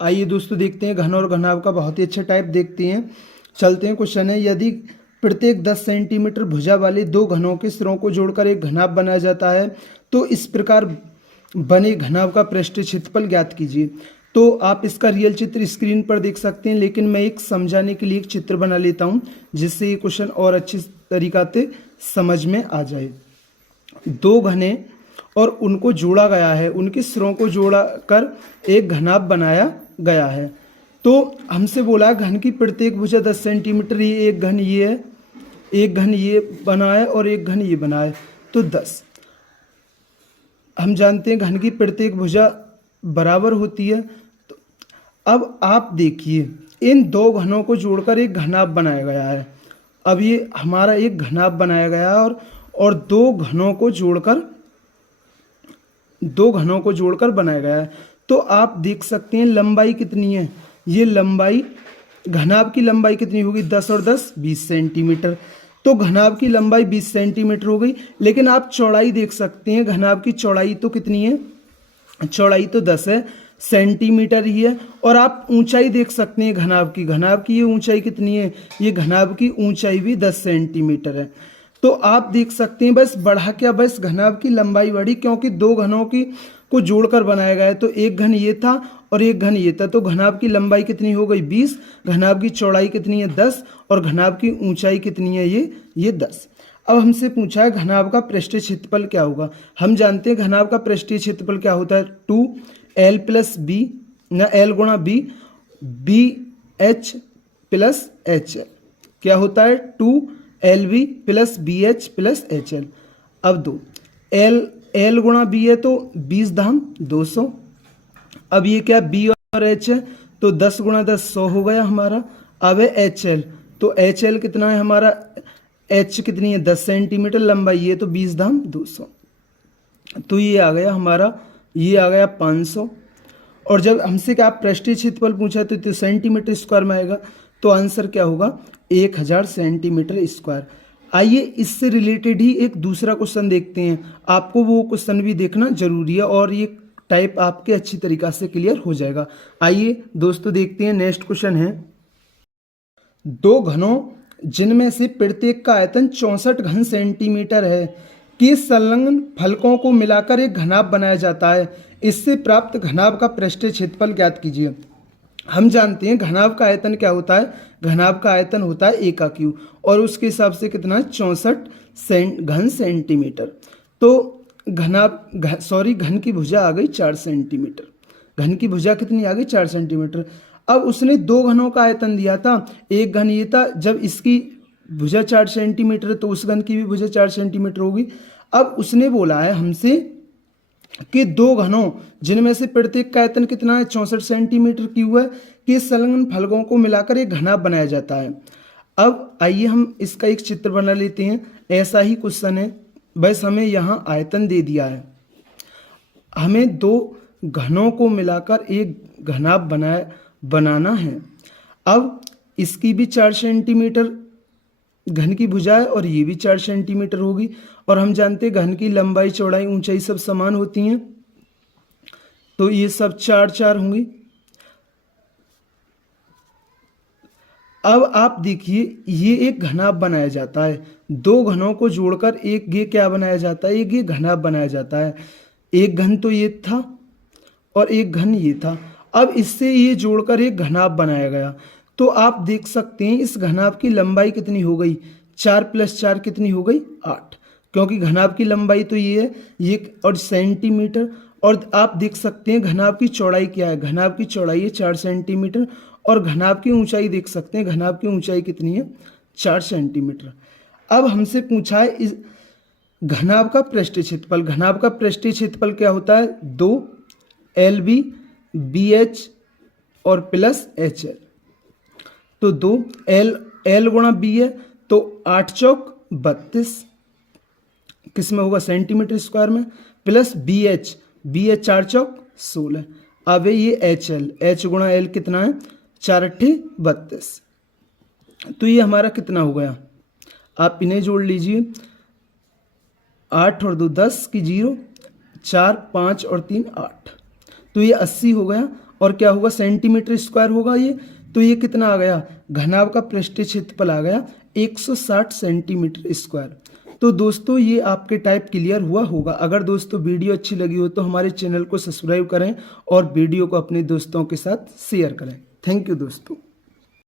आइए दोस्तों देखते हैं घन और घनाभ का बहुत ही अच्छा टाइप देखते हैं। चलते हैं, क्वेश्चन है, यदि प्रत्येक 10 सेंटीमीटर भुजा वाले दो घनों के सिरों को जोड़कर एक घनाभ बनाया जाता है तो इस प्रकार बने घनाभ का पृष्ठीय क्षेत्रफल ज्ञात कीजिए। तो आप इसका रियल चित्र स्क्रीन पर देख सकते हैं, लेकिन मैं एक समझाने के लिए एक चित्र बना लेता हूं जिससे ये क्वेश्चन और अच्छी तरीका से समझ में आ जाए। दो घने और उनको जोड़ा गया है, उनके सिरों को जोड़ा कर एक घनाभ बनाया गया है। तो हमसे बोला घन की प्रत्येक भुजा 10 सेंटीमीटर, ये एक घन ये है, एक घन ये बना है और एक घन ये बना है, तो 10। हम जानते हैं घन की प्रत्येक भुजा बराबर होती है। तो अब आप देखिए इन दो घनों को जोड़कर एक घनाभ बनाया गया है। अब ये हमारा एक घनाभ बनाया गया है और दो घनों को जोड़कर बनाया गया है। तो आप देख सकते हैं लंबाई कितनी है, ये लंबाई घनाभ की लंबाई कितनी होगी, 10 और 10 20 सेंटीमीटर। तो घनाभ की लंबाई 20 सेंटीमीटर हो गई, लेकिन आप चौड़ाई देख सकते हैं घनाभ की चौड़ाई तो कितनी है, चौड़ाई तो 10 है, सेंटीमीटर ही है। और आप ऊंचाई देख सकते हैं घनाभ की ये ऊंचाई कितनी है, ये घनाभ की ऊंचाई भी 10 सेंटीमीटर है। तो आप देख सकते हैं बस बढ़ा क्या, बस घनाभ की लंबाई बढ़ी, क्योंकि दो घनों की को जोड़कर बनाया गया है। तो एक घन ये था और एक घन ये था, तो घनाभ की लंबाई कितनी हो गई 20, घनाभ की चौड़ाई कितनी है 10 और घनाभ की ऊंचाई कितनी है ये 10। अब हमसे पूछा है घनाभ का पृष्ठीय क्षेत्रफल क्या होगा। हम जानते हैं घनाभ का पृष्ठीय क्षेत्रफल क्या होता है, 2l प्लस बी ना l गुणा B B H plus H L. क्या होता है 2lb plus B H plus H L. अब दो l गुणा बी है तो 20 धाम 200। अब ये क्या b और h है तो 10 गुणा 10 100 हो गया हमारा। अब है एच एल, तो एच एल कितना है हमारा, h कितनी है 10 सेंटीमीटर, लंबाई ये तो 20 धाम 200, तो ये आ गया हमारा, ये आ गया 500। और जब हमसे क्या पृष्ठीय क्षेत्रफल पूछा तो सेंटीमीटर स्क्वायर में आएगा, तो आंसर क्या होगा 1000 सेंटीमीटर स्क्वायर। आइए इससे रिलेटेड ही एक दूसरा क्वेश्चन देखते हैं, आपको वो क्वेश्चन भी देखना जरूरी है और ये टाइप आपके अच्छी तरीका से क्लियर हो जाएगा। आइए दोस्तों देखते हैं, नेक्स्ट क्वेश्चन है, दो घनों जिनमें से प्रत्येक का आयतन 64 घन सेंटीमीटर है के संलग्न फलकों को मिलाकर एक घनाभ बनाया जाता है, इससे प्राप्त घनाभ का पृष्ठीय क्षेत्रफल ज्ञात कीजिए। हम जानते हैं घनाभ का आयतन क्या होता है, घनाभ का आयतन होता है a का क्यूब और उसके हिसाब से कितना 64 घन सेंटीमीटर। तो घन की भुजा आ गई 4 सेंटीमीटर, घन की भुजा कितनी आ गई 4 सेंटीमीटर। अब उसने दो घनों का आयतन दिया था, एक घन ये था, जब इसकी भुजा 4 सेंटीमीटर है तो उस घन की भी भुजा 4 सेंटीमीटर होगी। अब उसने बोला है हमसे कि दो घनों जिनमें से प्रत्येक का आयतन कितना है 64 सेंटीमीटर क्यूब है कि संलग्न फलकों को मिलाकर एक घनाभ बनाया जाता है। अब आइए हम इसका एक चित्र बना लेते हैं, ऐसा ही क्वेश्चन है, बस हमें यहाँ आयतन दे दिया है, हमें दो घनों को मिलाकर एक घनाभ बनाना है। अब इसकी भी 4 सेंटीमीटर घन की भुजा है और ये भी 4 सेंटीमीटर होगी, और हम जानते हैं घन की लंबाई चौड़ाई ऊंचाई सब समान होती हैं, तो ये सब 4 होंगी। अब आप देखिए ये एक घनाभ बनाया जाता है, दो घनों को जोड़कर एक ये क्या बनाया जाता है, एक ये घनाभ बनाया जाता है। एक घन तो ये था और एक घन ये था, अब इससे ये जोड़कर एक घनाभ बनाया गया। तो आप देख सकते हैं इस घनाभ की लंबाई कितनी हो गई, 4 + 4 कितनी हो गई 8, क्योंकि घनाभ की लंबाई तो ये है ये और सेंटीमीटर। और आप देख सकते हैं घनाभ की चौड़ाई क्या है, घनाभ की चौड़ाई है 4 सेंटीमीटर और घनाभ की ऊंचाई देख सकते हैं, घनाभ की ऊंचाई कितनी है 4 सेंटीमीटर। अब हमसे पूछा है इस घनाभ का पृष्ठीय क्षेत्रफल, घनाभ का पृष्ठीय क्षेत्रफल क्या होता है 2lb bh और प्लस एच एल। तो 2l गुणा बी है तो 8 चौक 32 किस में होगा सेंटीमीटर स्क्वायर में, प्लस bh 4 चौक 16। अब ये h गुणा l कितना है 4 8 32, तो ये हमारा कितना हो गया, आप इन्हें जोड़ लीजिए, 8 और 2 10 की 0, 4 5 और 3 8, तो ये 80 हो गया। और क्या होगा, सेंटीमीटर स्क्वायर होगा ये। तो ये कितना आ गया, घनाभ का पृष्ठीय क्षेत्रफल आ गया 160 सेंटीमीटर स्क्वायर। तो दोस्तों ये आपके टाइप क्लियर हुआ होगा। अगर दोस्तों वीडियो अच्छी लगी हो तो हमारे चैनल को सब्सक्राइब करें और वीडियो को अपने दोस्तों के साथ शेयर करें। थैंक यू दोस्तों।